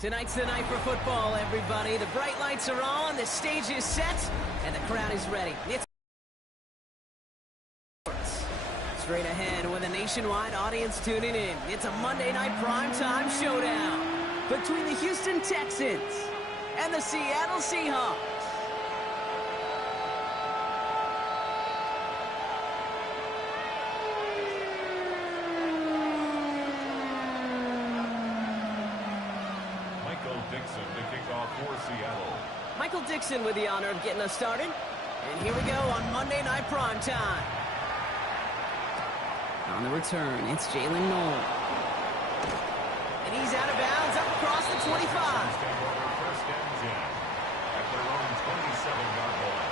Tonight's the night for football, everybody. The bright lights are on, the stage is set, and the crowd is ready. It's straight ahead with a nationwide audience tuning in. It's a Monday night primetime showdown between the Houston Texans and the Seattle Seahawks. Michael Dixon with the honor of getting us started. And here we go on Monday Night Primetime. On the return, it's Jalen Noel. And he's out of bounds up across the 25. First and 10 at their own 27-yard line.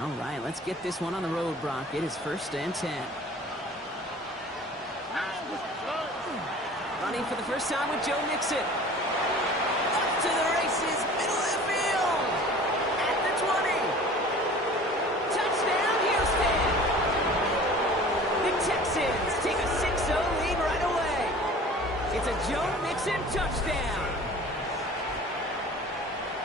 All right, let's get this one on the road, Brock. It is first and 10. Running for the first time with Joe Mixon. Up to the races, middle of the field. At the 20. Touchdown, Houston. The Texans take a 6-0 lead right away. It's a Joe Mixon touchdown.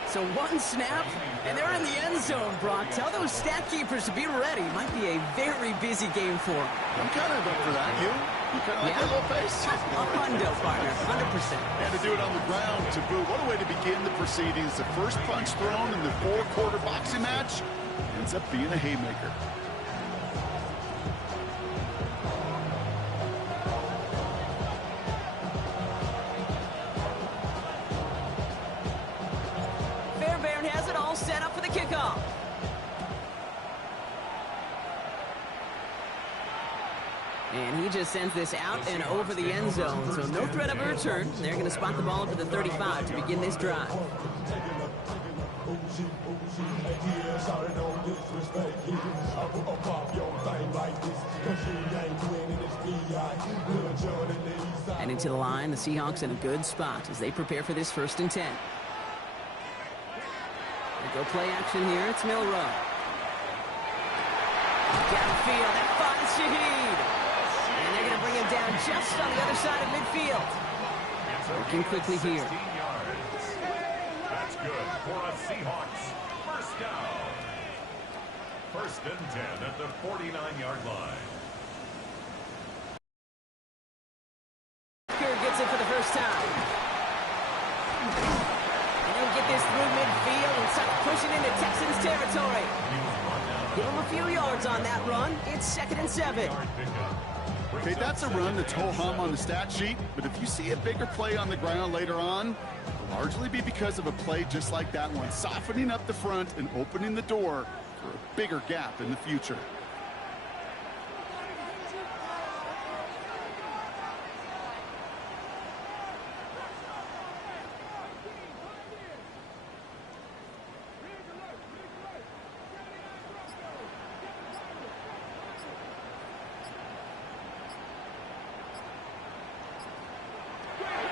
So one snap, and they're in the end zone, Brock. Tell those stat keepers to be ready. Might be a very busy game for them. I'm kind of up for that. You kind of like that little pace? A hundo, partner, 100%. And to do it on the ground, to boot. What a way to begin the proceedings. The first punch thrown in the four-quarter boxing match ends up being a haymaker. Set up for the kickoff. And he just sends this out and over the end zone, so no threat of a return. They're going to spot the ball up to the 35 to begin this drive. And into the line, the Seahawks in a good spot as they prepare for this first and 10. Go play action here. It's Milrow. Downfield. That finds Shaheed. And they're going to bring him down just on the other side of midfield. Working quickly here. That's good for a Seahawks first down. First and 10 at the 49-yard line. Gets it for the first time. Get this through midfield and start pushing into Texans territory. Give him a few yards on that run. It's second and 7. Okay, that's a run that's ho-hum on the stat sheet, but if you see a bigger play on the ground later on, it'll largely be because of a play just like that one, softening up the front and opening the door for a bigger gap in the future.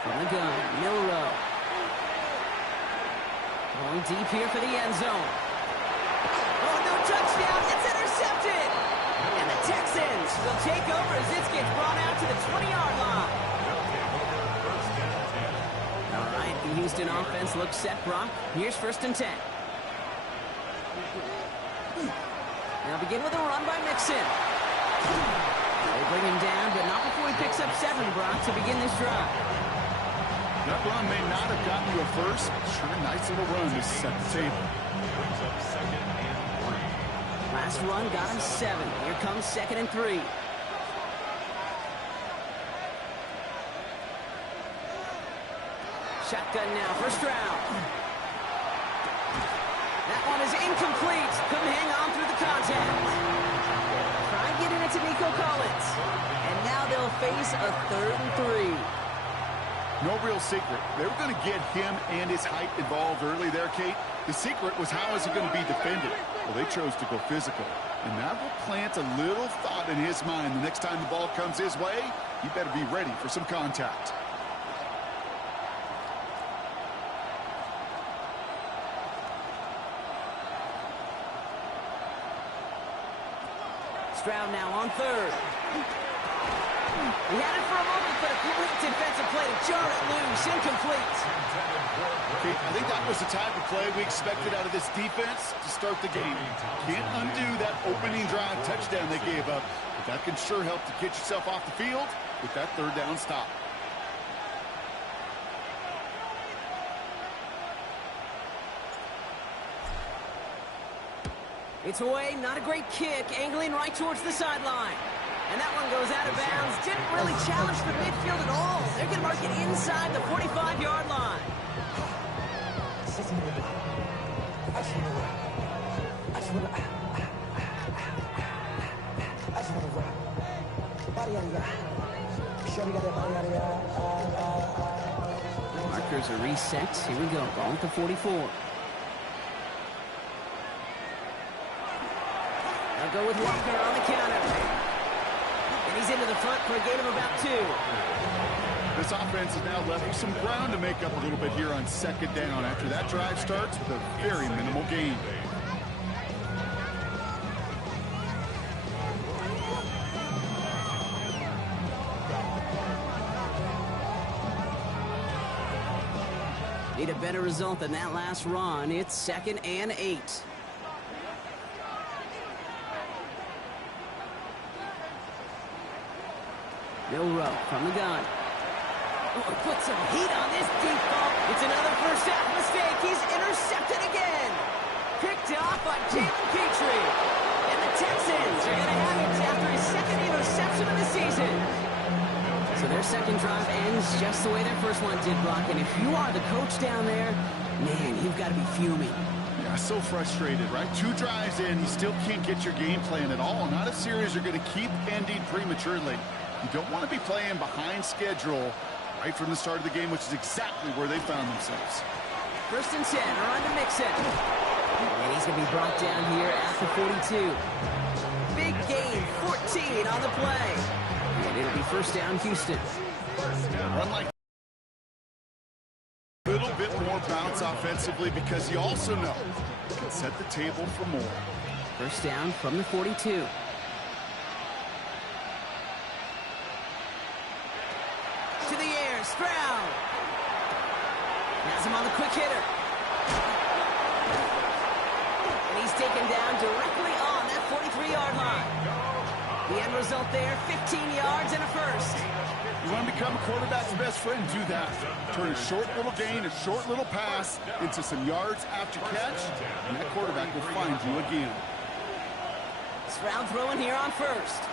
From the gun, Milrow. Going deep here for the end zone. Oh, no touchdown. It's intercepted. And the Texans will take over as this gets brought out to the 20-yard line. All right, the Houston offense looks set, Brock. Here's first and 10. Now begin with a run by Mixon. They bring him down, but not before he picks up 7, Brock, to begin this drive. That run may not have gotten you a first, but sure, nice little run to set the table. Last run got him 7. Here comes second and 3. Shotgun now, first round. That one is incomplete. Couldn't hang on through the contact. Try and get it to Nico Collins. And now they'll face a 3rd and 3. No real secret. They were going to get him and his height involved early there, Kate. The secret was how is he going to be defended? Well, they chose to go physical. And that will plant a little thought in his mind. The next time the ball comes his way, he better be ready for some contact. Stroud now on third. He had it for a moment, but a great defensive play to jar it loose. Incomplete. Okay, I think that was the type of play we expected out of this defense to start the game. Can't undo that opening drive touchdown they gave up, but that can sure help to get yourself off the field with that third down stop. It's away, not a great kick, angling right towards the sideline. And that one goes out of bounds. Didn't really challenge the midfield at all. They're going to mark it inside the 45-yard line. Markers are reset. Here we go. Ball at the 44. They'll go with Walker on the counter. And he's into the front for a gain of about 2. This offense is now left with some ground to make up a little bit here on second down after that drive starts with a very minimal gain. Need a better result than that last run. It's 2nd and 8. Bill Rowe from the gun. Oh, put some heat on this deep ball. It's another first half mistake. He's intercepted again. Picked off by Jalen Petrie. And the Texans are going to have it after his 2nd interception of the season. So their second drive ends just the way their first one did, Brock. And if you are the coach down there, man, you've got to be fuming. Yeah, so frustrated, right? 2 drives in, you still can't get your game plan at all. Not a series you're going to keep ending prematurely. You don't want to be playing behind schedule right from the start of the game, which is exactly where they found themselves. 1st and 10, around to Mixon. And he's going to be brought down here at the 42. Big gain, 14 on the play. And it'll be 1st down, Houston. Run like a little bit more bounce offensively because you also know you can set the table for more. 1st down from the 42. To the air, Stroud. Has him on the quick hitter. And he's taken down directly on that 43-yard line. The end result there, 15 yards and a first. You want to become a quarterback's best friend, do that. Turn a short little gain, a short little pass into some yards after catch, and that quarterback will find you again. Stroud throwing here on first.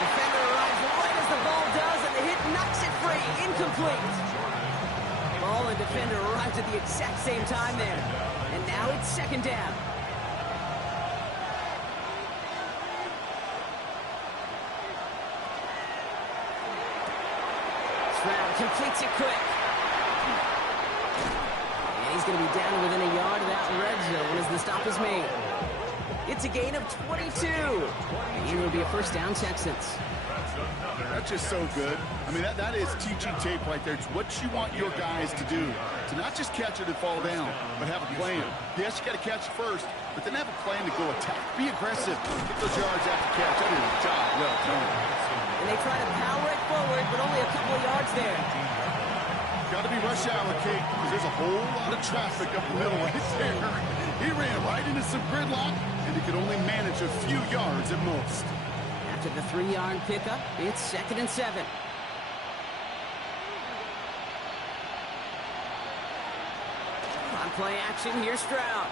Defender arrives right as the ball does, and the hit knocks it free. Incomplete. Ball and defender arrives at the exact same time there. And now it's 2nd down. Stroud completes it quick. And he's going to be down within a yard of that red zone as the stop is made. It's a gain of 22. And here will be a 1st down, Texans. That's just so good. I mean, that is teaching tape right there. It's what you want your guys to do. To not just catch it and fall down, but have a plan. Yes, you got to catch it first, but then have a plan to go attack. Be aggressive. Get those yards after catch. That is a job well done. And they try to power it forward, but only a couple of yards there. Got to be rush hour, Kate, because there's a whole lot of traffic up the middle right there. He ran right into some gridlock, and he could only manage a few yards at most. After the 3-yard pickup, it's 2nd and 7. On play action, here's Stroud.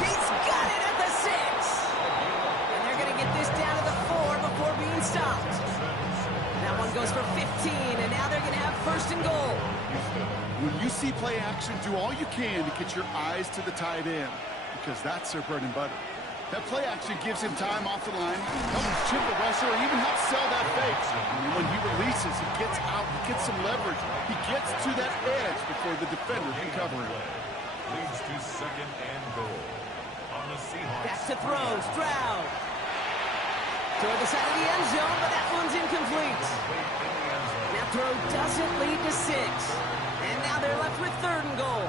He's got it at the 6. And they're going to get this down to the 4 before being stopped. That one goes for 15, and now they're going to have 1st and goal. When you see play action, do all you can to get your eyes to the tight end, because that's their bread and butter. That play actually gives him time off the line, helps chip a rusher, or even helps sell that fake. And when he releases, he gets out, he gets some leverage. He gets to that edge before the defender can cover him. Leads to second and goal on the Seahawks. Back to throw, Stroud. Toward the side of the end zone, but that one's incomplete. That throw doesn't lead to 6. And now they're left with 3rd and goal.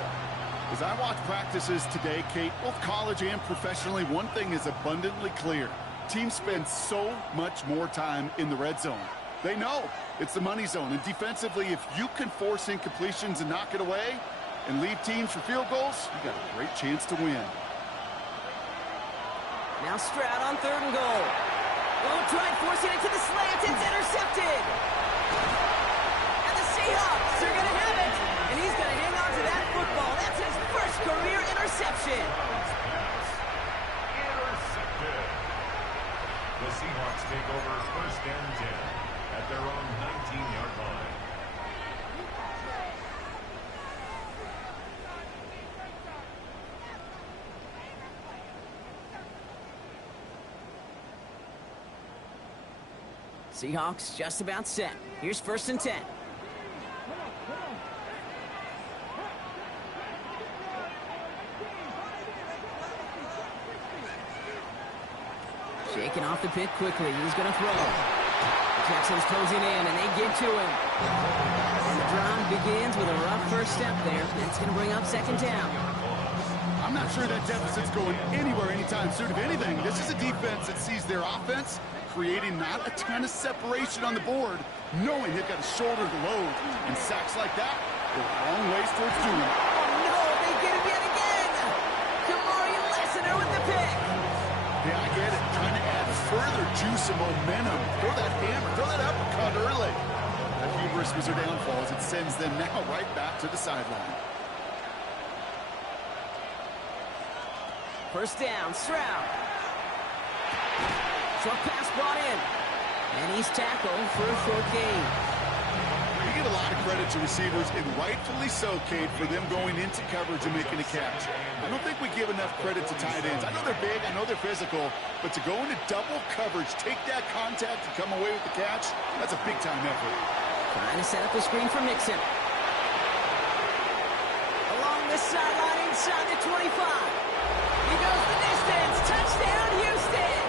As I watch practices today, Kate, both college and professionally, one thing is abundantly clear. Teams spend so much more time in the red zone. They know it's the money zone. And defensively, if you can force incompletions and knock it away and leave teams for field goals, you got a great chance to win. Now Stroud on 3rd and goal. Oh, tried forcing it to the slant. It's intercepted. And the Seahawks are going to have it. And he's going to hang on to that football. That's his first career interception. Intercepted. The Seahawks take over 1st and 10 at their own 19-yard line. Seahawks just about set. Here's 1st and 10. Shaking off the pick quickly. He's going to throw. Jackson's closing in, and they get to him. And the drive begins with a rough first step there. That's going to bring up 2nd down. I'm not sure that deficit's going anywhere anytime soon. If anything, this is a defense that sees their offense creating not a ton of separation on the board, knowing they've got a shoulder to load. And sacks like that go a long ways towards doing it. Oh, no, they get him yet again. Kamari Lassiter with the pick. Yeah, I get it. Trying to add further juice and momentum. Throw that hammer, throw that uppercut early. That hubris was their downfall as it sends them now right back to the sideline. 1st down, Stroud. Short pass brought in. And he's tackled for a short gain. You get a lot of credit to receivers, and rightfully so, Kate, for them going into coverage and making a catch. I don't think we give enough credit to tight ends. I know they're big, I know they're physical, but to go into double coverage, take that contact, and come away with the catch, that's a big-time effort. Trying to set up a screen for Mixon. Along the sideline inside the 25. He goes the distance. Touchdown, Houston.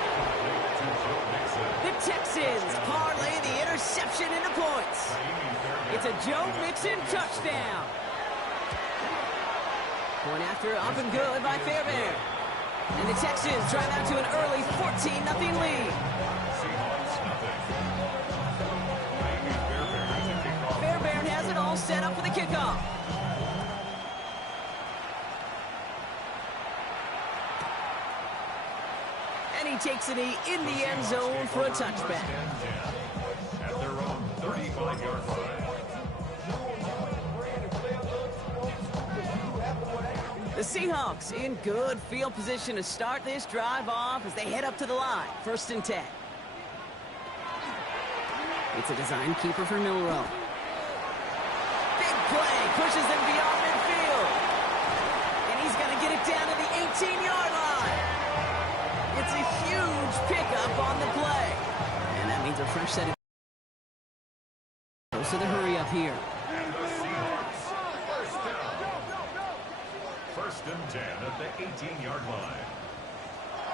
The Texans parlay the interception into points. It's a Joe Mixon touchdown. Point after up and good by Fairbairn. And the Texans drive out to an early 14-0 lead. Fairbairn has it all set up for the kickoff. And he takes a knee in the end zone for a touchback. At their own 35-yard line. The Seahawks in good field position to start this drive off as they head up to the line. 1st and 10. It's a design keeper for Milrow. Big play, pushes them beyond midfield. And he's going to get it down to the 18-yard line. It's a huge pickup on the play. And that means a fresh set of... So the hurry up here. And the Seahawks, 1st down. 1st and 10 at the 18-yard line.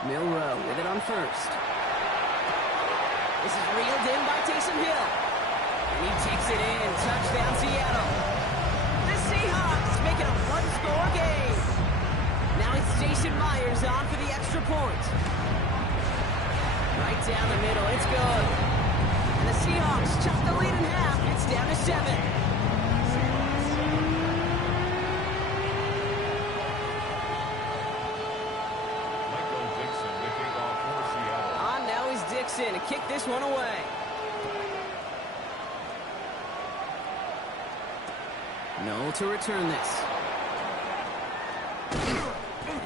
Milrow with it on 1st. This is reeled in by Taysom Hill. And he takes it in. Touchdown, Seattle. The Seahawks make it a one-score game. Now it's Jason Myers on for the extra point. Right down the middle. It's good. And the Seahawks chop the lead in half. It's down to 7. To kick this one away. No to return this.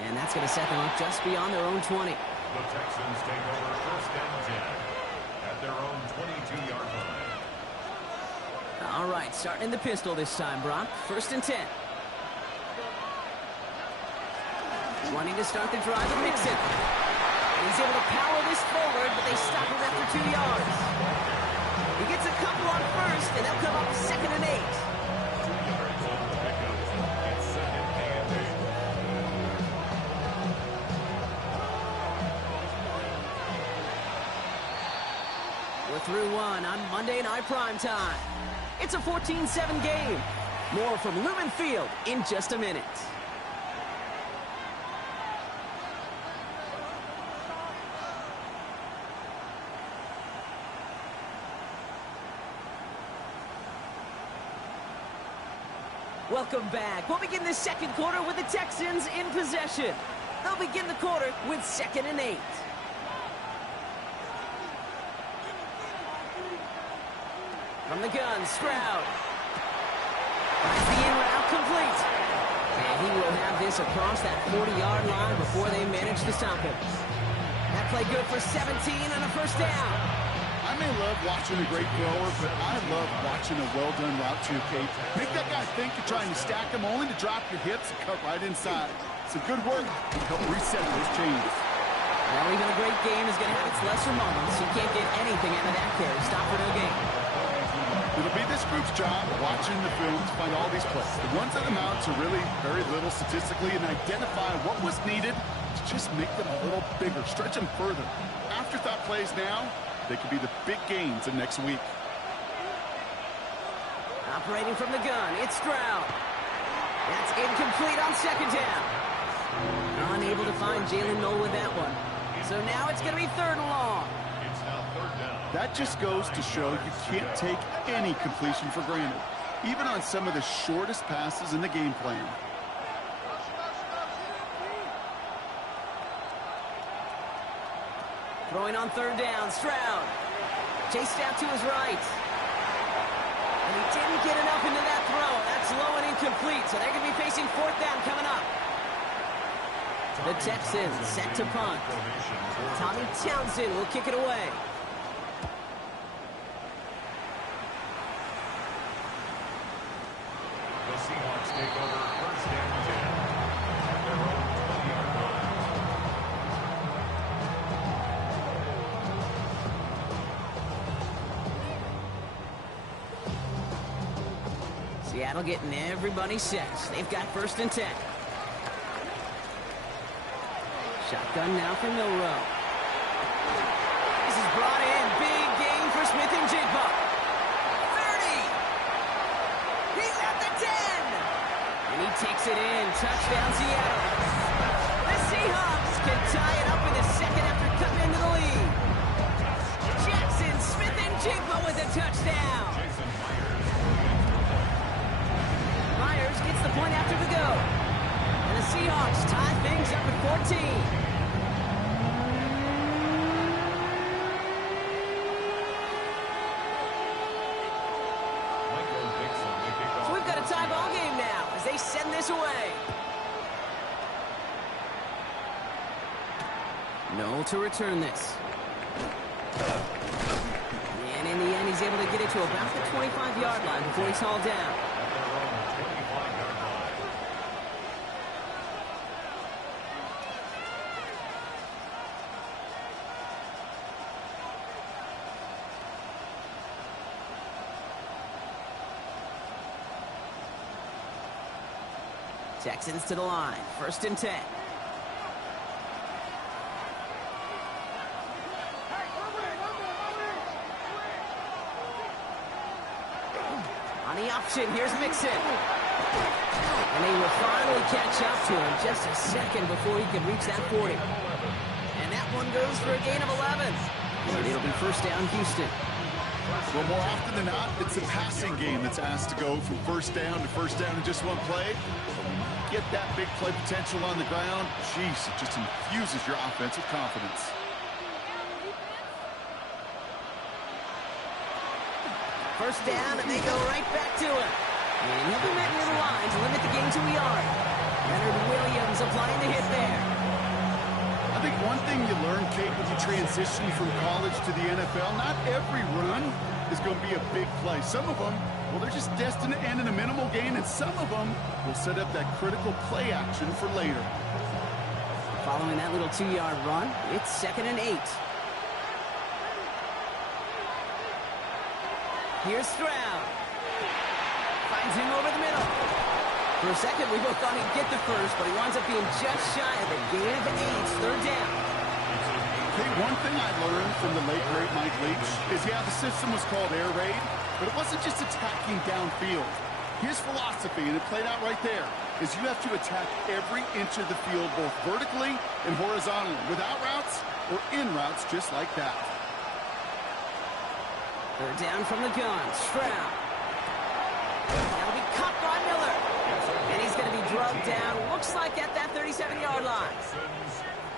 And that's going to set them up just beyond their own 20. The Texans take over 1st and 10 at their own 22-yard line. All right, starting in the pistol this time, Brock. 1st and 10. Wanting to start the drive with Mixon. He's able to power this forward, but they stop him after 2 yards. He gets a couple on first, and they'll come up 2nd and 8. 2 yards on the pickup. It's 2nd and 8. We're through one on Monday Night Primetime. It's a 14-7 game. More from Lumen Field in just a minute. Welcome back. We'll begin the second quarter with the Texans in possession. They'll begin the quarter with 2nd and 8. From the gun, Stroud. Finds the in route complete. And he will have this across that 40-yard line before they manage to stop him. That play good for 17 on a first down. I may love watching a great thrower, but I love watching a well-done route too, Kate. Make that guy think you're trying to stack him only to drop your hips and cut right inside. Some good work to help reset those chains. Well, even a great game is going to have its lesser moments. You can't get anything out of that carry. Stop for no gain. It'll be this group's job watching the film to find all these plays. The ones that amount to really very little statistically and identify what was needed to just make them a little bigger, stretch them further. Afterthought plays now, they could be the big gains of next week. Operating from the gun, it's Stroud. That's incomplete on 2nd down. Unable to find Jalen Noel with that one. So now it's going to be 3rd and long. It's now 3rd down. That just goes to show you can't take any completion for granted, even on some of the shortest passes in the game plan. Throwing on 3rd down, Stroud. Chased out to his right. And he didn't get enough into that throw. That's low and incomplete, so they're going to be facing 4th down coming up. The Texans set to punt. Tommy Townsend will kick it away. The Seahawks take over 1st and 10 at their own 20-yard line. Seattle getting everybody set. They've got 1st and 10. Shotgun now for Milrow. This is brought in. Big gain for Smith and Jigba. 30. He's at the 10. And he takes it in. Touchdown, Seattle. The Seahawks can tie it up in the 2nd after cutting into the lead. Jackson, Smith and Jigba with a touchdown. Myers gets the point after the go. And the Seahawks tie things up at 14. So we've got a tie ball game now as they send this away. Noel to return this. And in the end, he's able to get it to about the 25-yard line before he's hauled down. Texans to the line. 1st and 10. On the option, here's Mixon. And they will finally catch up to him just a second before he can reach that 40. And that one goes for a gain of 11. And it'll be 1st down, Houston. Well, more often than not, it's the passing game that's asked to go from 1st down to 1st down in just one play. Get that big play potential on the ground, geez, it just infuses your offense with confidence. First down, and they go right back to it. And he'll be met near the line to limit the game to a yard. Leonard Williams applying the hit there. I think one thing you learn, Kate, when you transition from college to the NFL, not every run is going to be a big play. Some of them, well, they're just destined to end in a minimal gain, and some of them will set up that critical play action for later. Following that little 2-yard run, it's 2nd and 8. Here's Stroud. Finds him over the middle. For a second, we both thought he'd get the first, but he winds up being just shy of it. Gain of 8, 3rd down. Okay, one thing I learned from the late, great Mike Leach is, yeah, the system was called air raid, but it wasn't just attacking downfield. His philosophy, and it played out right there, is you have to attack every inch of the field, both vertically and horizontally, without routes or in routes just like that. 3rd down from the gun. Stroud. That'll be caught by Miller. And he's going to be drugged down, looks like at that 37-yard line.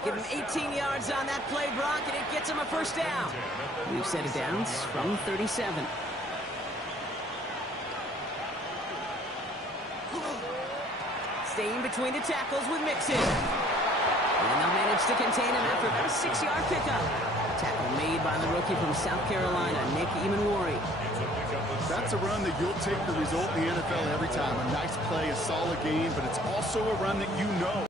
Give him 18 yards on that play, Brock, and it gets him a 1st down. We've set it down from 37. Staying between the tackles with Mixon. And they'll manage to contain him after about a 6-yard pickup. Tackle made by the rookie from South Carolina, Nick Emanwari. That's a run that you'll take the result in the NFL every time. A nice play, a solid game, but it's also a run that you know.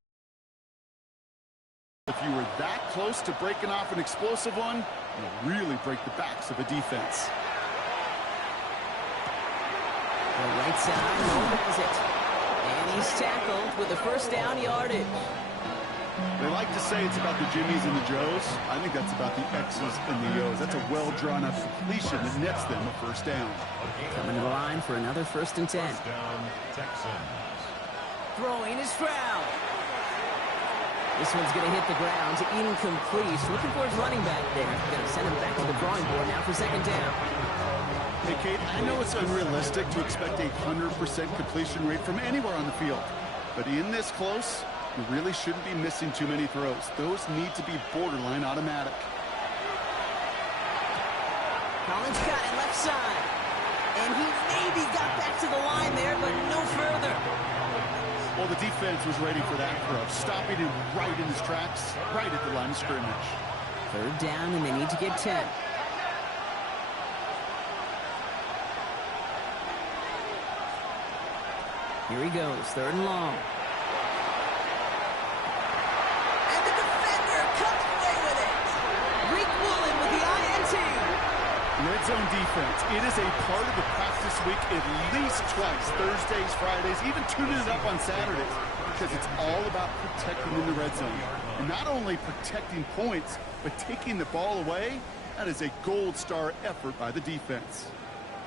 If you were that close to breaking off an explosive one, you'll really break the backs of a defense. The right side, has it. And he's tackled with a 1st down yardage. They like to say it's about the Jimmies and the Joes. I think that's about the X's and the O's. That's a well-drawn-up completion that nets them a 1st down. Coming to the line for another 1st and 10. First down, Texans. Throwing is Stroud. This one's going to hit the ground. Incomplete. Looking for his running back there. Going to send him back to the drawing board now for 2nd down. Hey, Kate, I know it's unrealistic to expect a 100% completion rate from anywhere on the field. But in this close, you really shouldn't be missing too many throws. Those need to be borderline automatic. Collins got it left side. And he maybe got back to the line there, but no further. Well, the defense was ready for that throw, stopping him right in his tracks, right at the line of scrimmage. 3rd down, and they need to get 10. Here he goes, 3rd and long. And the defender comes away with it. Reek Woolen with the INT. Red zone defense. It is a part of the practice week at least twice, Thursdays, Fridays, even tuning it up on Saturdays, because it's all about protecting in the red zone. And not only protecting points, but taking the ball away. That is a gold star effort by the defense.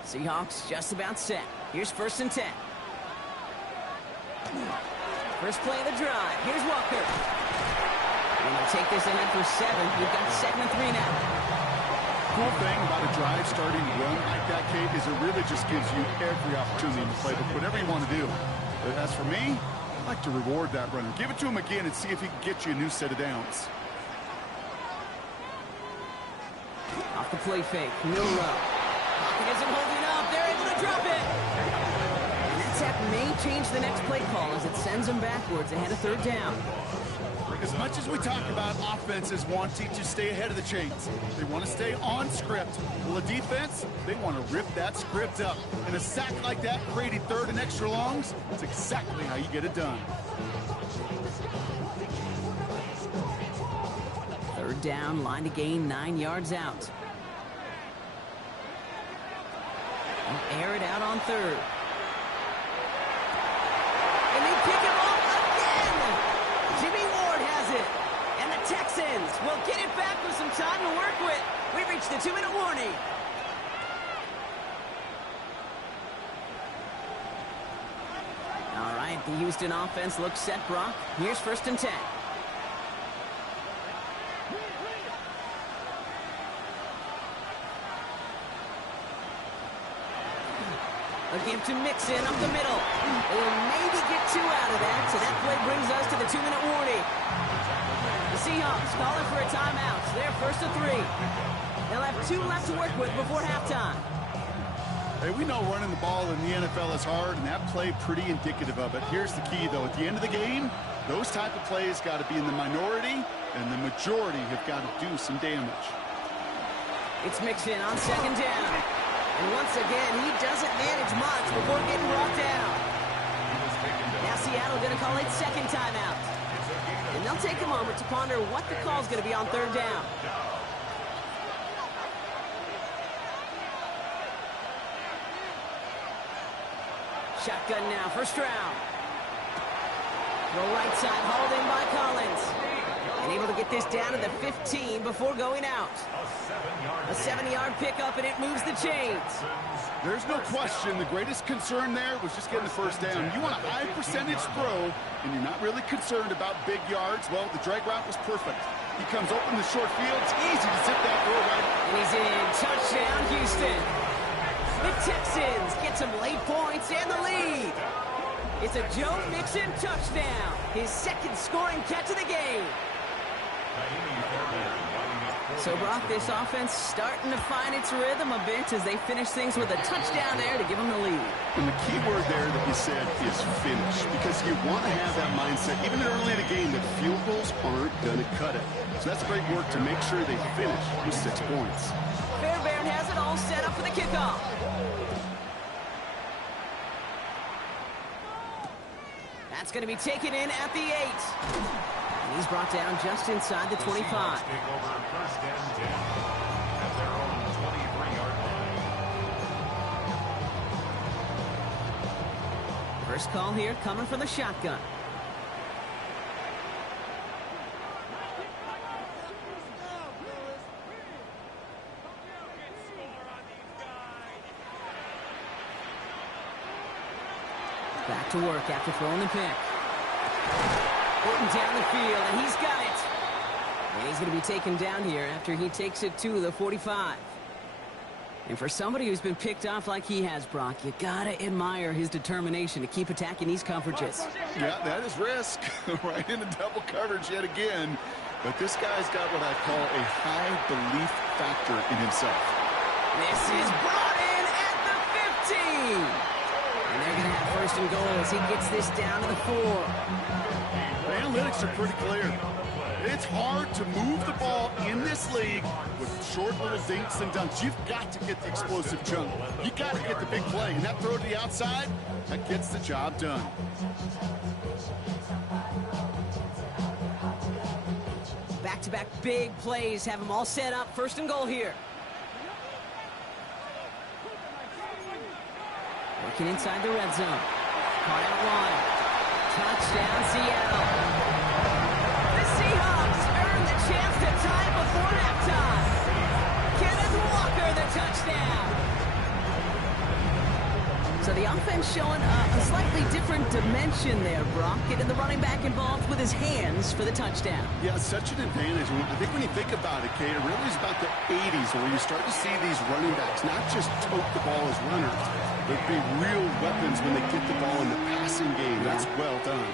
Seahawks just about set. Here's 1st and 10. First play of the drive. Here's Walker. And they'll take this ahead for 7. We've got 2nd and 3 now. Cool thing about a drive starting run like that, Kate, is it really just gives you every opportunity to play whatever you want to do. But as for me, I like to reward that runner. Give it to him again and see if he can get you a new set of downs. Off the play fake. No row. Pocket isn't holding up. They're able to drop it. That may change the next play call as it sends them backwards ahead of 3rd down. As much as we talk about offenses wanting to stay ahead of the chains, they want to stay on script. Well, the defense, they want to rip that script up. And a sack like that, creating 3rd and extra longs, that's exactly how you get it done. 3rd down, line to gain 9 yards out. And air it out on 3rd. And they pick him off again. Jimmy Ward has it. And the Texans will get it back with some time to work with. We've reached the 2-minute warning. All right, the Houston offense looks set, Brock. Here's 1st and 10. A give to Mixon up the middle. They'll maybe get 2 out of that, so that play brings us to the 2-minute warning. The Seahawks calling for a timeout. They're 1st and 3. They'll have 2 left to work with before halftime. Hey, we know running the ball in the NFL is hard, and that play pretty indicative of it. Here's the key, though. At the end of the game, those type of plays got to be in the minority, and the majority have got to do some damage. It's Mixon on 2nd down. And once again, he doesn't manage much before getting brought down. Now Seattle going to call it 2nd timeout. And they'll take a moment to ponder what the call is going to be on third down. Shotgun now, first round. The right side hauled in by Collins. And able to get this down to the 15 before going out. A 7-yard pickup, and it moves the chains. There's no question the greatest concern there was just getting the first down. You want a high percentage throw, and you're not really concerned about big yards. Well, the drag route was perfect. He comes open the short field. It's easy to zip that throw right. And he's in. Touchdown, Houston. The Texans get some late points and the lead. It's a Joe Mixon touchdown. His second scoring catch of the game. So, Brock, this offense starting to find its rhythm a bit as they finish things with a touchdown there to give them the lead. And the key word there that you said is finish, because you want to have that mindset, even early in the game, that field goals aren't going to cut it. So that's great work to make sure they finish with 6 points. Fairbairn has it all set up for the kickoff. That's going to be taken in at the 8. And he's brought down just inside the 25. Take over first and 10 at their own 23-yard line. First call here coming from the shotgun. Back to work after throwing the pick. Orton down the field, and he's got it. And he's going to be taken down here after he takes it to the 45. And for somebody who's been picked off like he has, Brock, you got to admire his determination to keep attacking these coverages. Yeah, that is risk. Right into double coverage yet again. But this guy's got what I call a high belief factor in himself. This is brought in at the 15. And they're going to have first and goal as he gets this down to the 4. The analytics are pretty clear. It's hard to move the ball in this league with short little dinks and dunks. You've got to get the explosive jump. You got to get the big play. And that throw to the outside, that gets the job done. Back-to-back big plays have them all set up. First and goal here. Working inside the red zone. Caught out wide. Touchdown, Seattle. The Seahawks earn the chance to tie before halftime. Kenneth Walker, the touchdown. So the offense showing a slightly different dimension there, Brock. Getting the running back involved with his hands for the touchdown. Yeah, such an advantage. I think when you think about it, Kate, it really is about the 80s where you start to see these running backs not just tote the ball as runners, but be real weapons when they get the ball in the passing game. That's well done.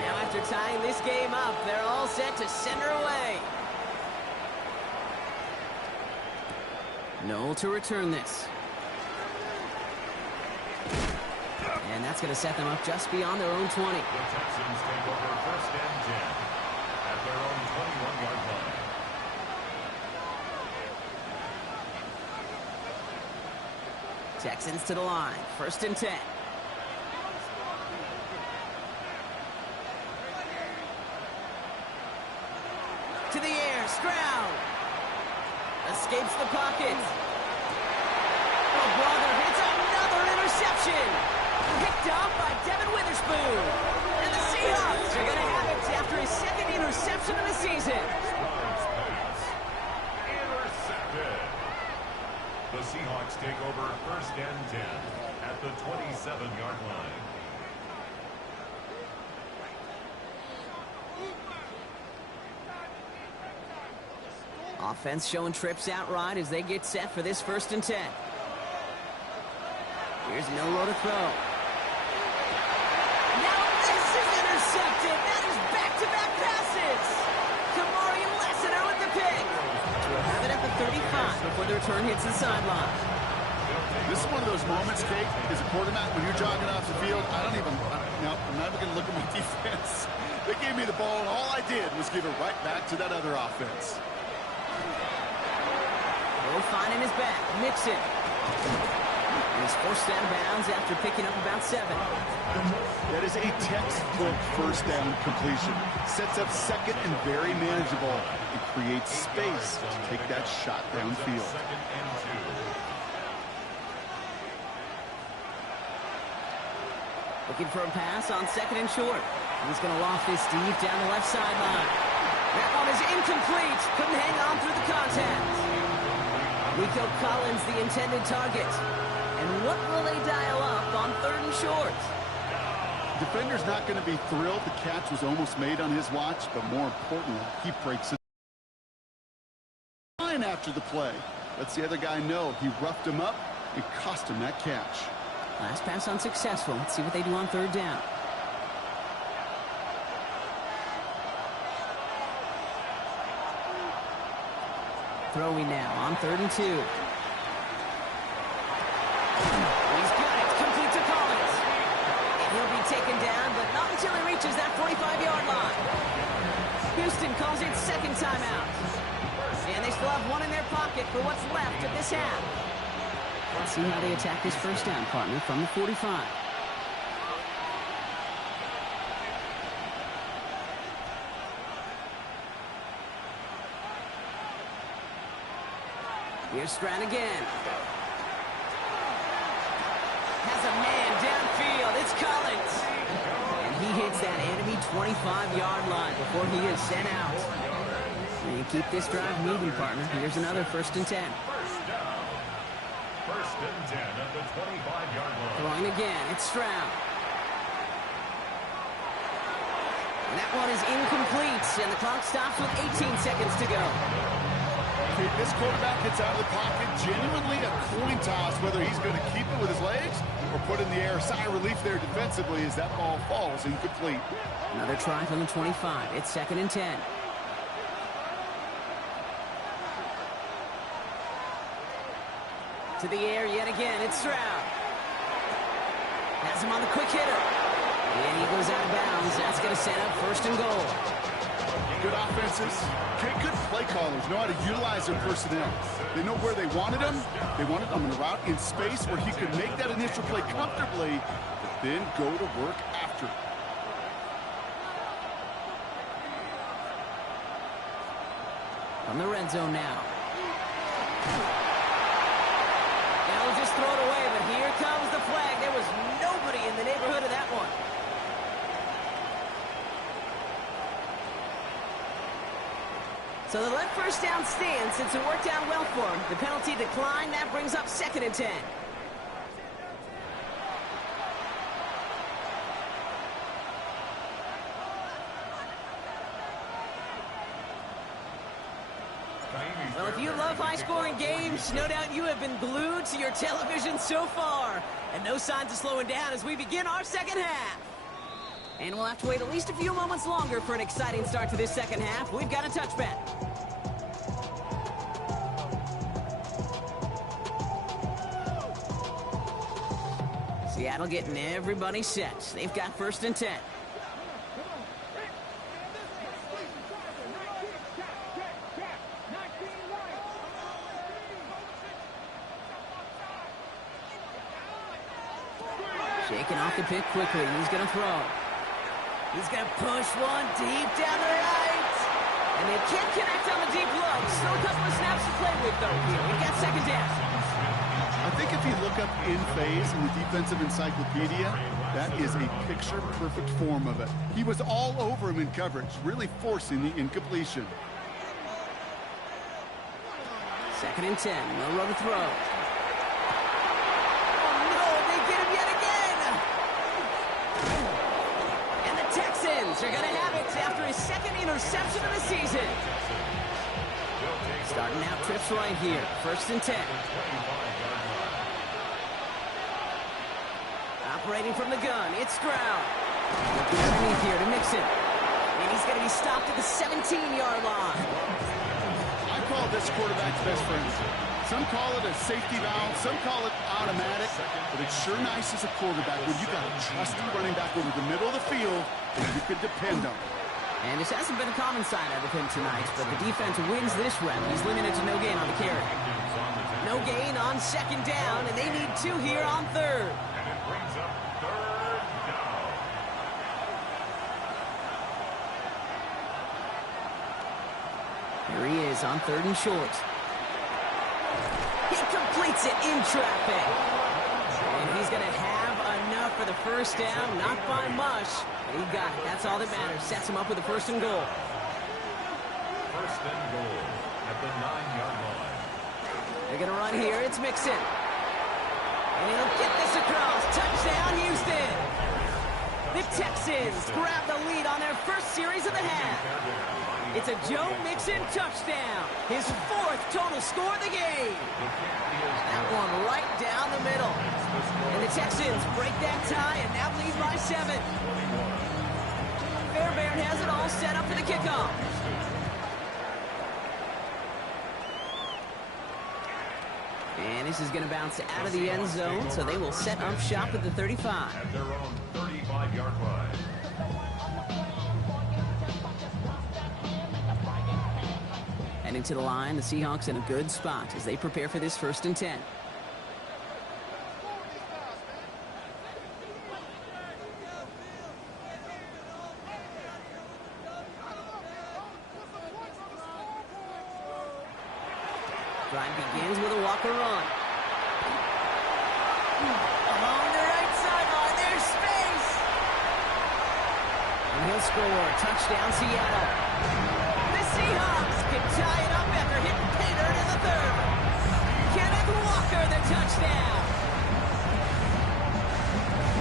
Now after tying this game up, they're all set to send her away. Noel to return this. And that's going to set them up just beyond their own 20. The Texans take over first and 10 at their own 21-yard line. Texans to the line. First and 10. To the air. Stroud. Escapes the pocket. Oh, brother, it's another interception. Picked off by Devin Witherspoon. And the Seahawks are going to have it after his second interception of the season. Intercepted. The Seahawks take over first and 10 at the 27-yard line. Offense showing trips out right as they get set for this first and 10. Here's Milroe to throw. Now this is intercepted. That is back-to-back passes. Kamari Lessiter with the pick. We'll have it at the 35 before the return hits the sideline. This is one of those moments, Kate, as a quarterback, when you're jogging off the field, I'm not even going to look at my defense. They gave me the ball, and all I did was give it right back to that other offense. Will find in his back. Mixon. He's forced out of bounds after picking up about 7. That is a textbook first down completion. Sets up second and very manageable. It creates space to take that shot downfield. Looking for a pass on 2nd and short. He's going to loft this deep down the left sideline. That one is incomplete. Couldn't hang on through the contact. Nico Collins, the intended target. And what will they dial up on 3rd and short? Defender's not going to be thrilled. The catch was almost made on his watch, but more importantly, he breaks it. Fine after the play. Lets the other guy know he roughed him up and cost him that catch. Last pass unsuccessful. Let's see what they do on 3rd down. Throwing now on 3rd and 2. He's got it. Complete to Collins. And he'll be taken down, but not until he reaches that 45-yard line. Houston calls it 2nd timeout. And they still have one in their pocket for what's left of this half. Let's see how they attack this 1st down, partner, from the 45. Here's Stroud again. Has a man downfield. It's Collins. And he hits that enemy 25-yard line before he is sent out. And you keep this drive moving, partner. Here's another 1st and 10. First and 10 at the 25-yard line. Throwing again. It's Stroud. And that one is incomplete. And the clock stops with 18 seconds to go. This quarterback gets out of the pocket, genuinely a coin toss whether he's going to keep it with his legs or put in the air. Sigh of relief there defensively as that ball falls incomplete. Another try from the 25. It's 2nd and 10. To the air yet again. It's Stroud. Has him on the quick hitter. And he goes out of bounds. That's going to set up 1st and goal. Good offenses, good play callers know how to utilize their personnel. They know where they wanted him. They wanted him in a route in space where he could make that initial play comfortably, but then go to work after. From the red zone now. They'll just throw it away, but here comes the flag. There was nobody in the neighborhood of that one. So the left 1st down stand since it worked out well for him. The penalty declined. That brings up 2nd and 10. Well, if you love high-scoring games, no doubt you have been glued to your television so far. And no signs of slowing down as we begin our 2nd half. And we'll have to wait at least a few moments longer for an exciting start to this 2nd half. We've got a touchback. Seattle getting everybody set. They've got 1st and 10. Shaking off the pick quickly. He's going to throw. He's going to push one deep down the right. And they can't connect on the deep look. Still a couple of snaps to play with, though, here. We've got 2nd down. I think if you look up in phase in the defensive encyclopedia, that is a picture-perfect form of it. He was all over him in coverage, really forcing the incompletion. 2nd and 10. No room to throw. Texans are going to have it after his 2nd interception of the season. Starting out trips right here. 1st and 10. Operating from the gun, it's Stroud. Looking underneath here to mix it. And he's going to be stopped at the 17-yard line. I call this quarterback's best friend. Some call it a safety valve, some call it automatic, but it's sure nice as a quarterback when you got a trusty running back over the middle of the field that you can depend on. And this hasn't been a common sight out of him tonight, but the defense wins this round. He's limited to no gain on the carry. No gain on second down, and they need 2 here on third. And it brings up third down. Here he is on 3rd and short. He completes it in traffic. And he's going to have enough for the first down, not by much. But he got it. That's all that matters. Sets him up with a 1st and goal. 1st and goal at the 9-yard line. They're going to run here. It's Mixon. And he'll get this across. Touchdown, Houston. The Texans grab the lead on their first series of the half. It's a Joe Mixon touchdown. His 4th total score of the game. That one right down the middle. And the Texans break that tie and now lead by 7. Fairbairn has it all set up for the kickoff. And this is going to bounce out of the end zone, so they will set up shop at the 35. At their own 35-yard line. Heading to the line, the Seahawks in a good spot as they prepare for this 1st and 10. Drive begins with a Walker run. Along the right sideline, there's space. And he'll score. Touchdown, Seattle. The Seahawks can tie it up after hitting pay dirt in the 3rd. Kenneth Walker, the touchdown.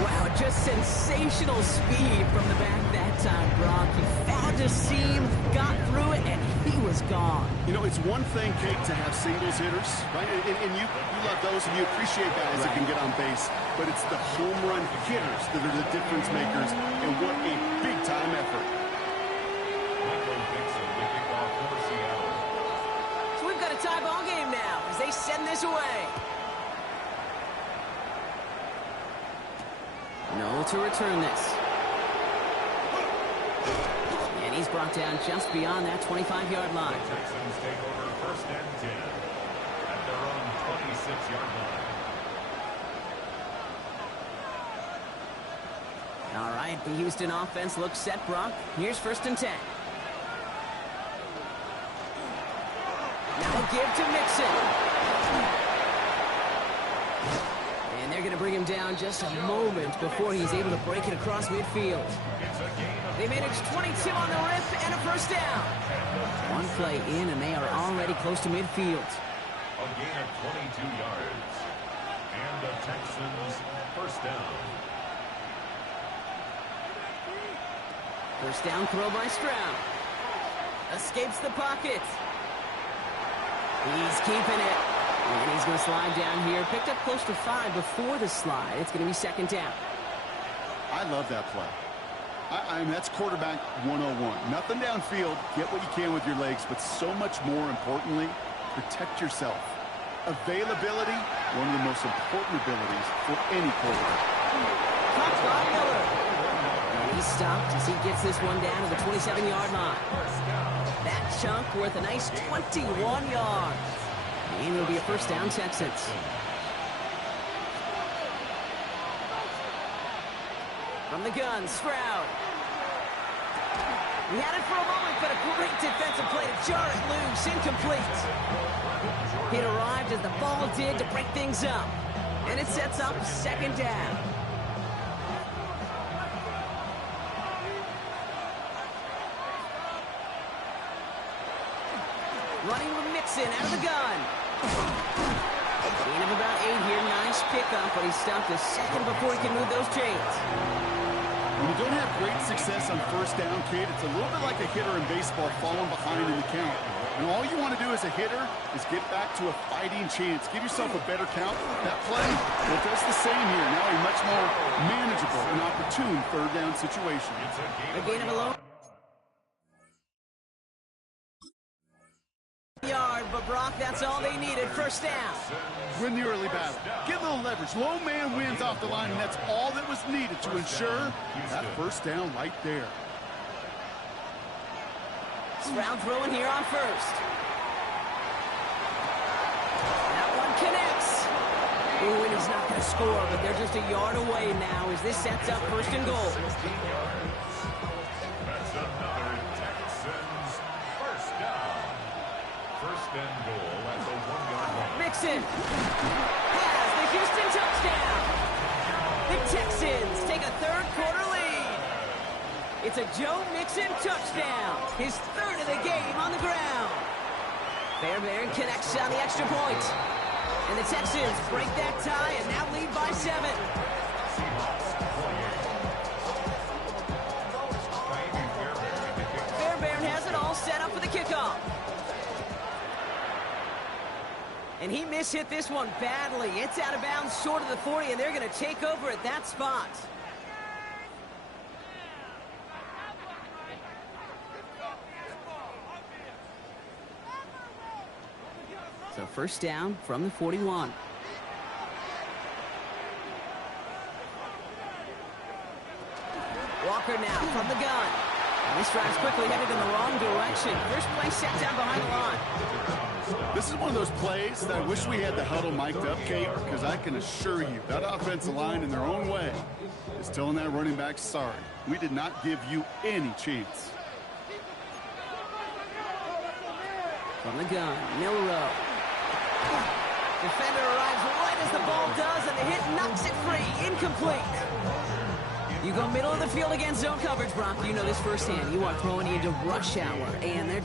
Wow, just sensational speed from the back that time, Brock. He found a seam, got through it, and he was gone. You know, it's one thing, Kate, to have singles hitters, right? And you love those, and you appreciate guys that can get on base. But it's the home run hitters that are the difference makers, and what a big-time effort. So we've got a tie ball game now as they send this away. No to return this. And he's brought down just beyond that 25-yard line. The Texans take over 1st and 10 at their own 26-yard line. All right, the Houston offense looks set, Brock. Here's 1st and 10. Now give to Mixon. And they're going to bring him down just a moment before he's able to break it across midfield. They manage 22 on the rip and a 1st down. One play in, and they are already close to midfield. A gain of 22 yards. And the Texans 1st down. 1st down throw by Stroud. Escapes the pocket. He's keeping it. And he's going to slide down here. Picked up close to 5 before the slide. It's going to be 2nd down. I love that play. I mean, that's quarterback 101. Nothing downfield. Get what you can with your legs, but so much more importantly, protect yourself. Availability, one of the most important abilities for any quarterback. Caught by Miller. And he's stopped as he gets this one down to the 27-yard line. That chunk worth a nice 21 yards. And it'll be a 1st down, Texans. From the gun, Stroud. He had it for a moment, but a great defensive play to jar it loose. Incomplete. It arrived as the ball did to break things up. And it sets up 2nd down. Running with Mixon out of the gun. Gain of about 8 here. Nice pickup, but he stopped a second before he can move those chains. When you don't have great success on 1st down, kid, it's a little bit like a hitter in baseball falling behind in the count. And all you want to do as a hitter is get back to a fighting chance. Give yourself a better count. That play, well, does the same here. Now a much more manageable and opportune 3rd down situation. A gain of a low yard, but Brock, that's all they needed. 1st down. Win the early battle. Get a little leverage. Low man wins off the line, and that's all that was needed to ensure that 1st down right there. Stroud throwing here on first. That one connects. Ooh, and he's not going to score, but they're just a yard away now as this sets up first and goal. 16 yards. That's another Texans first down. First and goal at the 1-yard line. Mixon has the Houston touchdown. The Texans take a third-quarter lead. It's a Joe Mixon touchdown, his third of the game on the ground. Fairbairn connects on the extra point. And the Texans break that tie and now lead by 7. Fairbairn has it all set up for the kickoff. And he mishit this one badly. It's out of bounds short of the 40, and they're going to take over at that spot. So first down from the 41. Walker now from the gun. And this drive's quickly headed in the wrong direction. First play set down behind the line. This is one of those plays that I wish we had the huddle mic'd up, Kate, because I can assure you that offensive line in their own way is telling that running back, sorry, we did not give you any chance. From the gun, Milrow. Defender arrives right as the ball does, and the hit knocks it free. Incomplete. You go middle of the field against zone coverage, Brock. You know this firsthand. You are throwing into rush hour, and there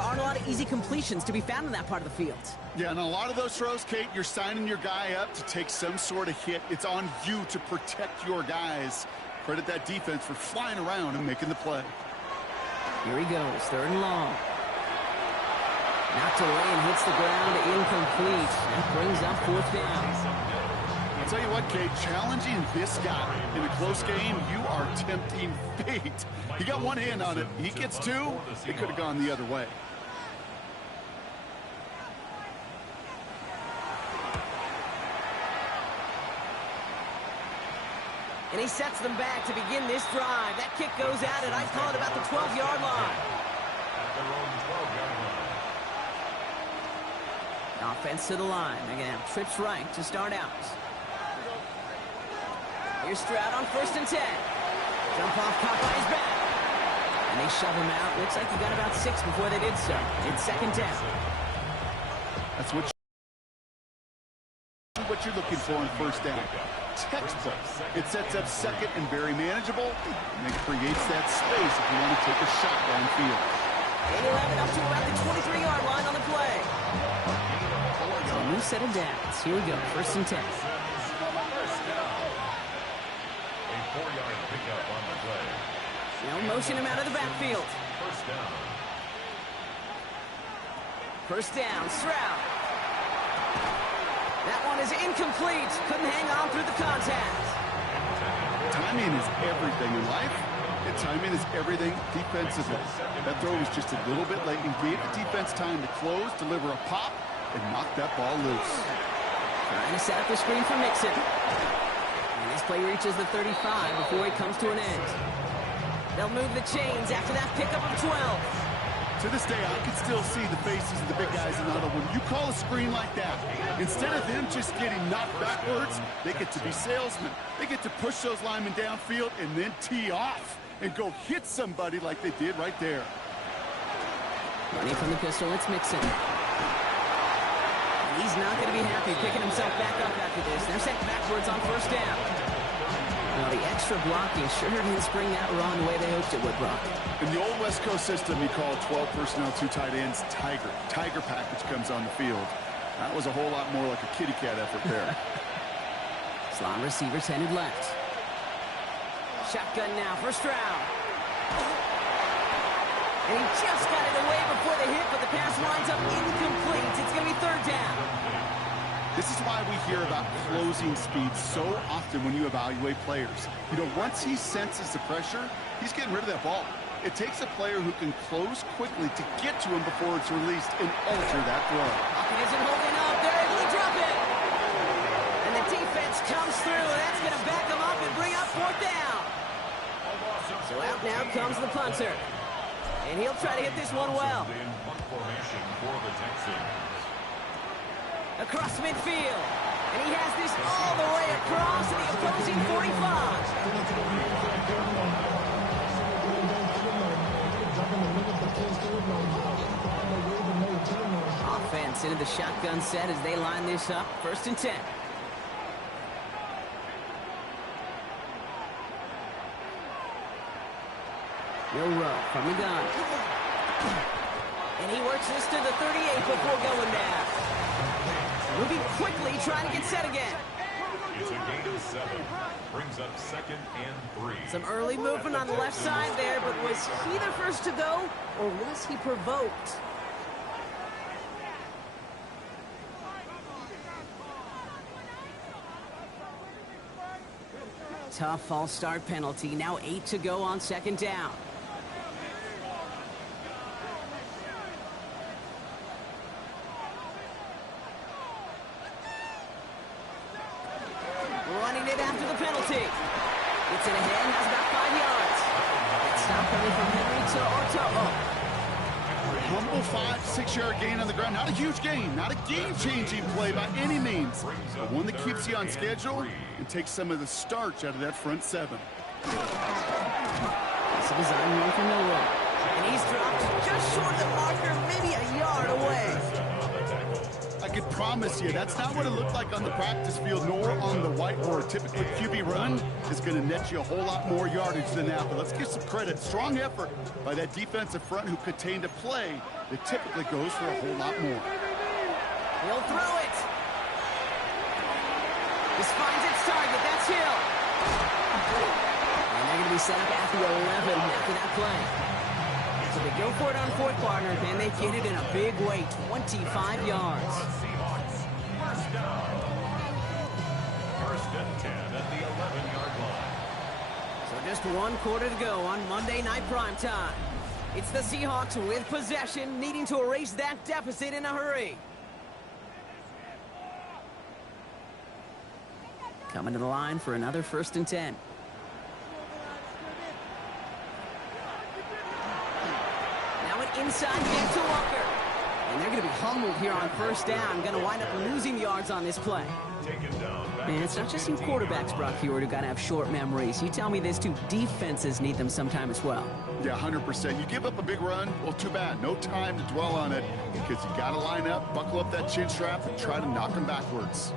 aren't a lot of easy completions to be found in that part of the field. Yeah, and a lot of those throws, Kate, you're signing your guy up to take some sort of hit. It's on you to protect your guys. Credit that defense for flying around and making the play. Here he goes, third and long. Knocked away and hits the ground, incomplete. That brings up fourth down. I'll tell you what, Kate, challenging this guy in a close game, you are tempting fate. He got one hand on it. He gets two. It could have gone the other way. And he sets them back to begin this drive. That kick goes out at, I call it, about the 12-yard line. At their own 12-yard line. Offense to the line. They're going to have trips right to start out. Here's Stroud on first and 10. Jump off, caught by his back. And they shove him out. Looks like he got about 6 before they did so. It's second down. That's what you're looking for in first down. Textbook. It sets up second and very manageable, and it creates that space if you want to take a shot downfield. And he'll have it up to about the 23-yard line on the play. So a new set of downs. Here we go. First and 10. First down. A 4-yard pickup on the play. They'll motion him out of the backfield. First down. First down, Stroud. That one is incomplete. Couldn't hang on through the contact. Timing is everything in life, and timing is everything defensively. That throw was just a little bit late and gave the defense time to close, deliver a pop, and knock that ball loose. Trying to set up the screen for Mixon. And this play reaches the 35 before it comes to an end. They'll move the chains after that pickup of 12. To this day, I can still see the faces of the big guys in the huddle. When you call a screen like that, instead of them just getting knocked backwards, they get to be salesmen. They get to push those linemen downfield and then tee off and go hit somebody like they did right there. Running from the pistol, it's Mixon. And he's not going to be happy picking himself back up after this. They're sent backwards on first down. Well, the extra blocking sure didn't spring that raw the way they hoped it would, Brock. In the old West Coast system, you call 12 personnel, 2 tight ends, Tiger. Tiger package comes on the field. That was a whole lot more like a kitty cat effort there. Slot receivers headed left. Shotgun now for Stroud. And he just got it away before the hit, but the pass winds up incomplete. It's going to be third down. This is why we hear about closing speed so often when you evaluate players. You know, once he senses the pressure, he's getting rid of that ball. It takes a player who can close quickly to get to him before it's released and alter that throw. Pocket isn't holding up. They're able to drop it. And the defense comes through. That's going to back them up and bring up fourth down. So out now comes the punter. And he'll try to hit this one well. In punt formation for the Texans. Across midfield. And he has this all the way across the opposing 45. Offense into the shotgun set as they line this up. 1st and 10. Rowe from the gun. And he works this to the 38 before going down. Moving quickly, trying to get set again. It's a gain of 7. Brings up 2nd and 3. Some early movement on the left side there, but was he the first to go, or was he provoked? Tough false start penalty. Now 8 to go on 2nd down. Running it after the penalty. Gets it ahead, has about 5 yards. Stop coming from Henry to Orto. Humble 5-6 yard gain on the ground. Not a huge gain, not a game-changing play by any means, but one that keeps you on schedule and takes some of the starch out of that front 7. It's a design run for Milroe. And he's dropped just short of the marker, maybe a yard away. I could promise you that's not what it looked like on the practice field, nor on the whiteboard. Typically, QB run is going to net you a whole lot more yardage than that. But let's give some credit. Strong effort by that defensive front who contained a play that typically goes for a whole lot more. He'll throw it. This finds its target. That's Hill. And they're going to be set up at the 11 after that play. So they go for it on 4th quarter, and they get it in a big way, 25 yards. Seahawks. 1st down. 1st and 10 at the 11-yard line. So just 1 quarter to go on Monday Night Primetime. It's the Seahawks with possession, needing to erase that deficit in a hurry. Coming to the line for another 1st and 10. Inside game to Walker. And they're going to be humbled here on 1st down. Going to wind up losing yards on this play. And it's not just you quarterbacks, Brock Hewitt, who got to have short memories. You tell me this too, defenses need them sometime as well. Yeah, 100%. You give up a big run, well, too bad. No time to dwell on it because you got to line up, buckle up that chin strap, and try to knock them backwards.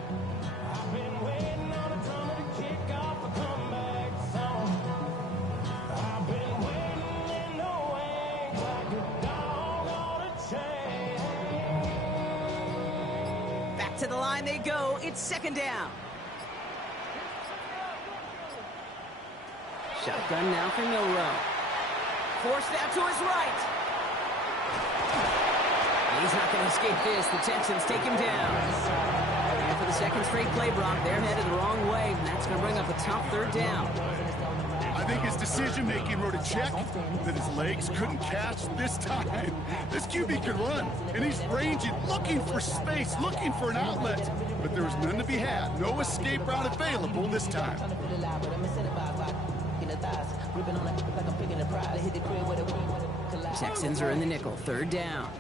To the line they go. It's 2nd down. Shotgun now for Milroe. Forced out to his right. He's not going to escape this. The Texans take him down. And for the 2nd straight play, Brock, they're headed the wrong way, and that's going to bring up a tough 3rd down. I think his decision-making wrote a check that his legs couldn't catch this time. This QB can run, and he's ranging, looking for space, looking for an outlet. But there was none to be had. No escape route available this time. Texans are in the nickel. 3rd down.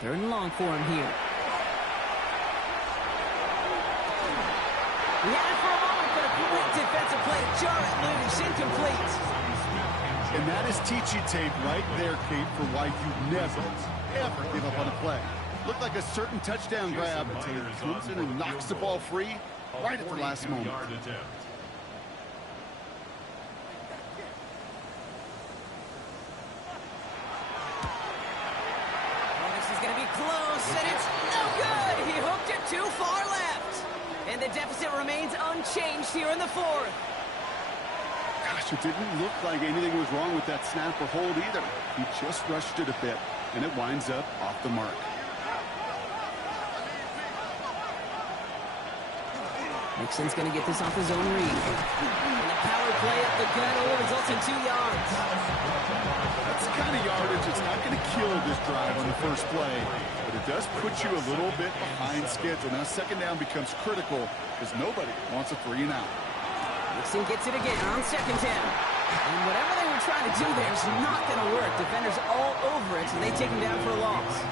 Third and long for him here. He had it for a moment, but a great defensive play to jar it loose, incomplete. And that is teaching tape right there, Kate, for why you never, ever give up on a play. Looked like a certain touchdown grab until he comes in and knocks the ball free right at the last moment. Close, and it's no good. He hooked it too far left. And the deficit remains unchanged here in the 4th. Gosh, it didn't look like anything was wrong with that snap or hold either. He just rushed it a bit, and it winds up off the mark. Mixon's going to get this off his own read. And the power play up the gut only results in 2 yards. That's the kind of yardage that's not going to kill this drive on the first play, but it does put you a little bit behind schedule. Now second down becomes critical because nobody wants a 3 and out. Mixon gets it again on second down. And whatever they were trying to do there is not going to work. Defenders all over it, and they take him down for a loss.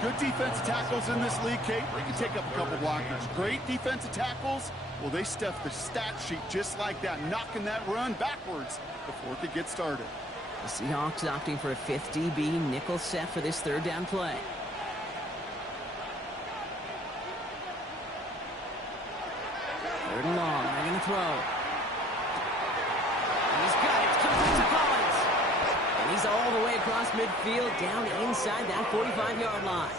Good defensive tackles in this league, Kate. They can take up a couple blockers. Great defensive tackles. Well, they stuff the stat sheet just like that, knocking that run backwards before it could get started. The Seahawks opting for a 5th DB nickel set for this third down play. Third and long. They're going to throw. He's got it. Complete to Collins. And he's all the way across midfield, down inside that 45-yard line.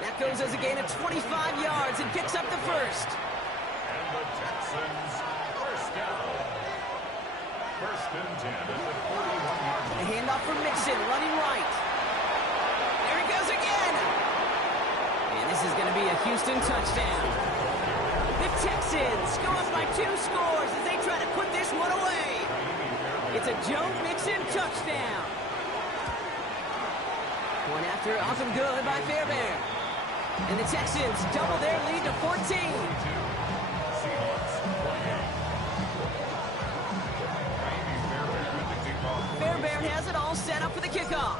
That goes as a gain of 25 yards and picks up the first. And the Texans first down. First and 10 at the 41-yard line. A handoff for Mixon, running right. There he goes again. And this is going to be a Houston touchdown. The Texans go up by 2 scores as they try to put this one away. It's a Joe Mixon touchdown. Point after off and good by Fairbairn. And the Texans double their lead to 14. Fairbairn has it all set up for the kickoff.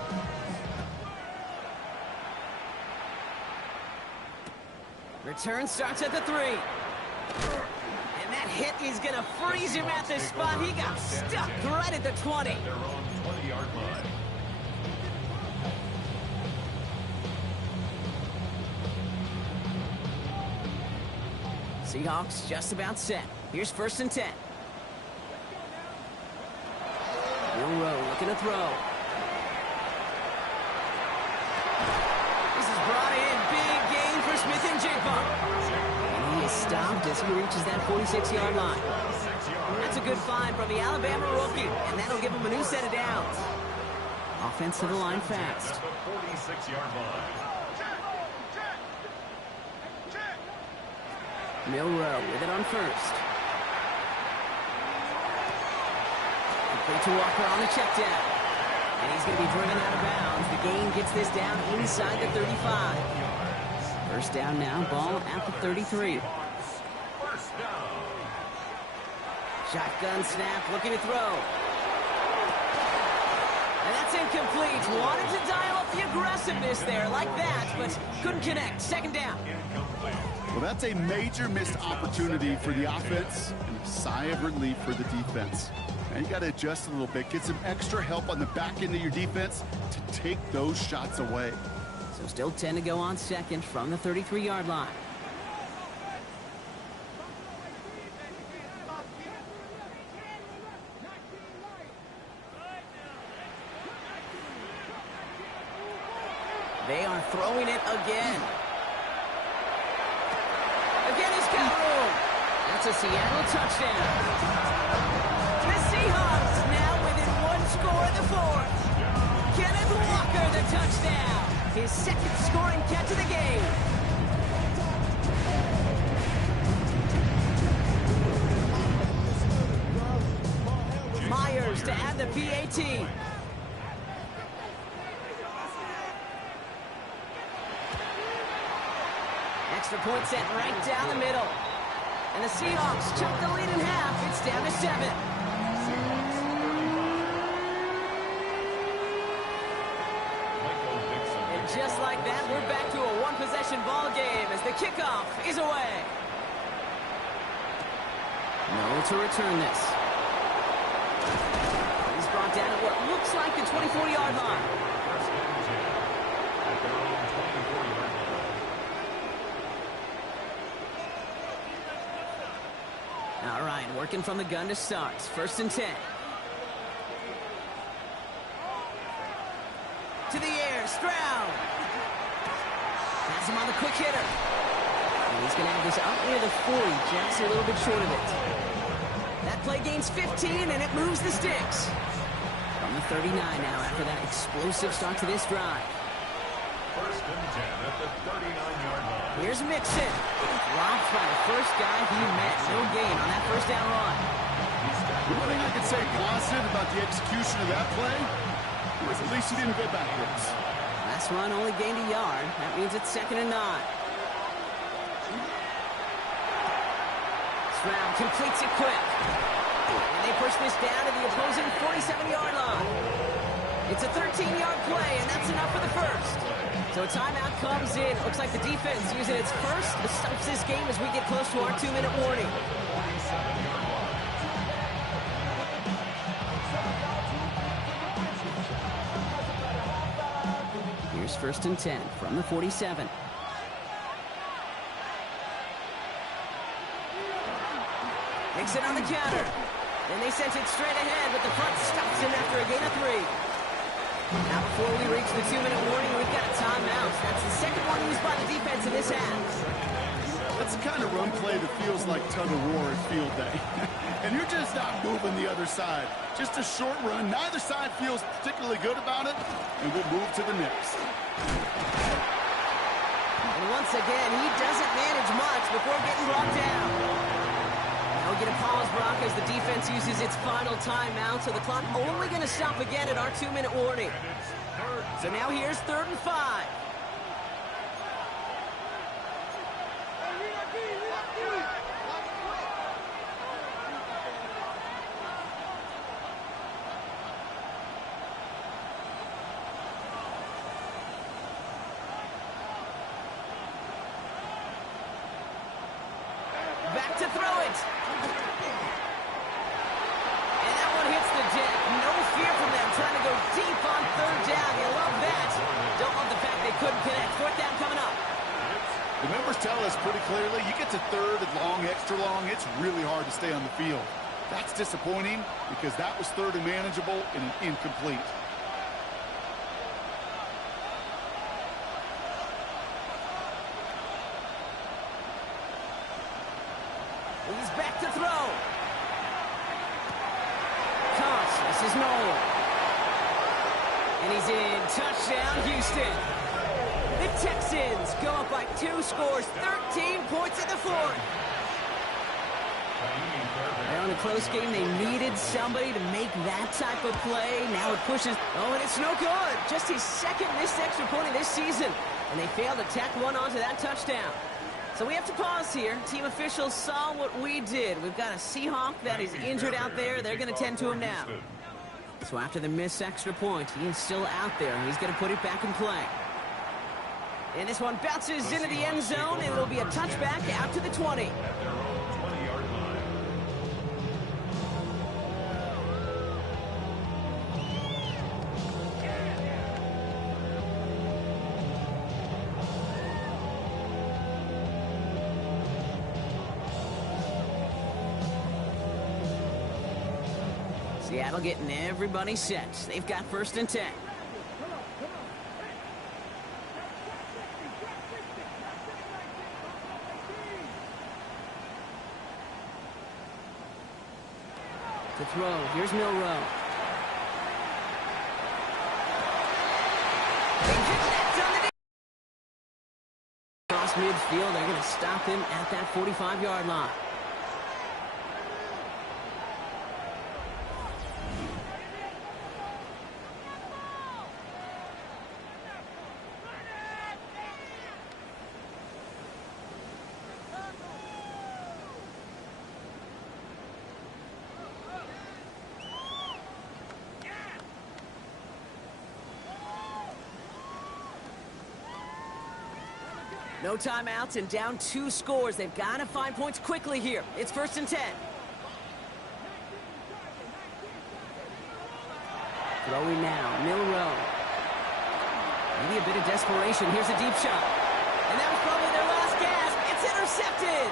Return starts at the 3. And that hit is going to freeze him at the spot. He got stuck right at the 20. Their own 20-yard line. Seahawks just about set. Here's first and 10. Rowe looking to throw. This is brought in. Big gain for Smith-Njigba. And he is stopped as he reaches that 46-yard line. That's a good find from the Alabama rookie, and that'll give him a new set of downs. Offense to the line fast. At the 46-yard line. Milroe with it on first. Complete to Walker on the check down. And he's going to be driven out of bounds. The gain gets this down inside the 35. First down now, ball at the 33. First down. Shotgun snap, looking to throw. And that's incomplete. Wanted to dial up the aggressiveness there like that, but couldn't connect. Second down. Well, that's a major missed opportunity for the offense and a sigh of relief for the defense. Now you got to adjust a little bit, get some extra help on the back end of your defense to take those shots away. So still 10 to go on second from the 33-yard line. They are throwing it again. Again, he's got room. That's a Seattle touchdown. The Seahawks now within 1 score in the 4th. Kenneth Walker, the touchdown. His second scoring catch of the game. Myers to add the PAT. Extra point set right down the middle. And the Seahawks chunk the lead in half. It's down to 7. And just like that, we're back to a one-possession ball game as the kickoff is away. No to return this. He's brought down at what looks like the 24-yard line. All right, working from the gun to start. First and 10. To the air, Stroud. Has him on the quick hitter. And he's going to have this up near the 40, just a little bit short of it. That play gains 15, and it moves the sticks. From the 39 now after that explosive start to this drive. First and 10 at the 39-yard line. Here's Mixon. Dropped by the first guy he met. No gain on that first down run. The one thing I could say positive about the execution of that play was at least he didn't go backwards. Last run only gained a yard. That means it's 2nd and 9. Stroud completes it quick. And they push this down to the opposing 47-yard line. It's a 13-yard play, and that's enough for the first. So a timeout comes in. Looks like the defense using its first to stop this game as we get close to our 2-minute warning. Here's 1st and 10 from the 47. Mixon on the counter. Then they sent it straight ahead, but the front stops him after a gain of 3. Now before we reach the 2-minute warning, we've got a timeout. That's the second one used by the defense in this half. That's the kind of run play that feels like tug-of-war at field day. And you're just not moving the other side. Just a short run. Neither side feels particularly good about it, and we'll move to the next. And once again, he doesn't manage much before getting brought down. Now we get a pause, Brock, as the defense uses its final timeout, so the clock only going to stop again at our 2-minute warning. So now here's 3rd and 5. Back to throw it. And that one hits the deck. No fear from them trying to go deep on 3rd down. You love that. Don't love the fact they couldn't connect. 4th down coming up. The numbers tell us pretty clearly, you get to 3rd and long, extra long, it's really hard to stay on the field. That's disappointing because that was 3rd and manageable and an incomplete. He's back to throw. Toss. This is Noel. And he's in. Touchdown, Houston. The Texans go up by 2 scores, 13 points in the 4th. Now in a close game, they needed somebody to make that type of play. Now it pushes. Oh, and it's no good. Just his 2nd missed extra point of this season. And they failed to tack one onto that touchdown. So we have to pause here. Team officials saw what we did. We've got a Seahawk that is injured out there. They're going to tend to him now. So after the missed extra point, he is still out there. He's going to put it back in play. And this one bounces into the end zone, and it'll be a touchback out to the 20. Seattle getting everybody set. They've got 1st and 10. To throw, here's Milrow. Across midfield, they're going to stop him at that 45-yard line. No timeouts and down 2 scores. They've got to find points quickly here. It's 1st and 10. Throwing now, Milrow. Maybe a bit of desperation. Here's a deep shot. And that was probably their last gasp. It's intercepted.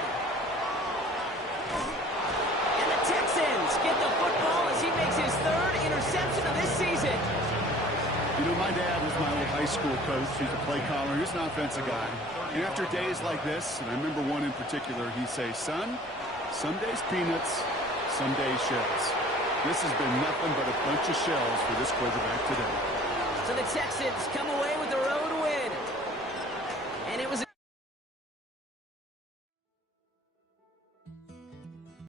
And the Texans get the football as he makes his 3rd interception of this season. You know, my dad was my old high school coach. He's a play caller. He's an offensive guy. And after days like this, and I remember one in particular, he'd say, son, some days peanuts, some days shells. This has been nothing but a bunch of shells for this quarterback today. So the Texans come away with the road win. And it was